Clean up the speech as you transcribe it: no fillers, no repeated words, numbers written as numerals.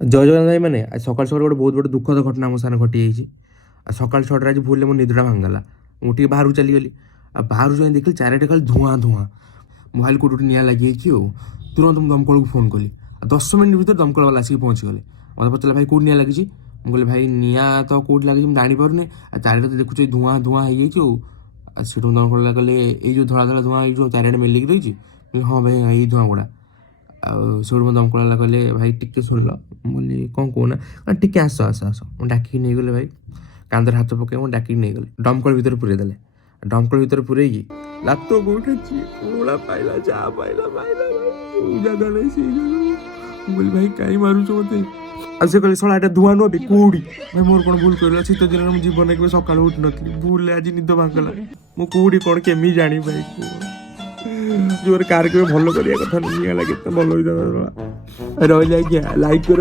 ଜୟ ଜଗନ୍ନାଥ ଭାଇ। ମାନେ ଆଜି ସକାଳୁ ସକାଳୁ ଗୋଟେ ବହୁତ ବଡ଼ ଦୁଃଖଦ ଘଟଣା ମୋ ସାଙ୍ଗରେ ଘଟିଯାଇଛି। ଆଉ ସକାଳ 6ଟାରେ ଆଜି ଭୁଲରେ ମୋ ନିଦଟା ଭାଙ୍ଗିଗଲା। ମୁଁ ଟିକେ ବାହାରକୁ ଚାଲିଗଲି। ଆଉ ବାହାରୁ ଯାଇ ଦେଖିଲି ଚାରିଆଡ଼େ ଖାଲି ଧୂଆଁ ଧୂଆଁ। ମୁଁ ଭାବିଲି କୋଉଠି ଗୋଟେ ନିଆଁ ଲାଗିଯାଇଛି। ଆଉ ତୁରନ୍ତ ମୁଁ ଦମକଳକୁ ଫୋନ୍ କଲି। ଆଉ 10 ମିନିଟ୍ ଭିତରେ ଦମକଳ ବାଲା ଆସିକି ପହଞ୍ଚିଗଲେ। ମୋତେ ପଚାରିଲା ଭାଇ କୋଉଠି ନିଆଁ ଲାଗିଛି। ମୁଁ କହିଲି ଭାଇ ନିଆଁ ତ କୋଉଠି ଲାଗିଛି ମୁଁ ଜାଣିପାରୁନି, ଆଉ ଚାରିଆଡ଼େ ତ ଦେଖୁଛି ଧୂଆଁ ଧୂଆଁ ହେଇଯାଇଛି। ଆଉ ସେଠୁ ଦମକଳ ବାଲା କହିଲେ ଏଇ ଯେଉଁ ଧଳା ଧଳା ଧୂଆଁ ଏଇ ଯେଉଁ ଚାରିଆଡ଼େ ମେଲିକି ରହିଛି। ମୁଁ କହିଲି ହଁ ଭାଇ ଏଇ ଧୂଆଁ ଗୁଡ଼ା। ଆଉ ସେଠୁ ମୋ ଦମକଳ ବାଲା କହିଲେ ଭାଇ ଟିକେ ଶୁଣିଲ। ମୁଁ କହିଲି କ'ଣ କହୁନା। ଟିକେ ଆସ ଆସ ଆସ। ମୁଁ ଡାକିକି ନେଇଗଲେ ଭାଇ। କାନ୍ଧରେ ହାତ ପକେଇ ମୁଁ ଡାକିକି ନେଇଗଲେ ଦମକଳ ଭିତରେ ପୁରେଇ ଦେଲେ। ଦମକଳ ଭିତରେ ପୁରେଇକି ଲାତ ଗୋଉଠାଛି କୋଳା ପାଇଲା ଯାହା ପାଇଲା ପାଇଲା ଭାଇ। ଯୋଉ ଜାଗା ନାହିଁ ସେଇ ଜାଗା। ମୁଁ କହିଲି ଭାଇ କାହିଁ ମାରୁଛ ମୋତେ। ଆଉ ସେ କହିଲେ ଶଳା ଏଟା ଧୂଆଁ ନୁହଁ ବେ କୁହୁଡ଼ି। ଭାଇ ମୋର କ'ଣ ଭୁଲ କହିଲା। ଶୀତ ଦିନରେ ମୁଁ ଜୀବନରେ କେବେ ସକାଳୁ ଉଠି ନଥିଲି। ଭୁଲରେ ଆଜି ନିଦ ଭାଙ୍ଗିଗଲା। ମୁଁ କୁହୁଡ଼ି କ'ଣ କେମିତି ଜାଣିବି ଭାଇ କୁହ। ଜୋରେ କାର୍ କେବେ ଭଲ କରିବା କଥା ନୁହେଁ। ନିଆଁ ଲାଗେ ତ ଭଲ ହେଇଥାନ୍ତା। ରହିଲି ଆଜ୍ଞା। ଲାଇକ୍ କର।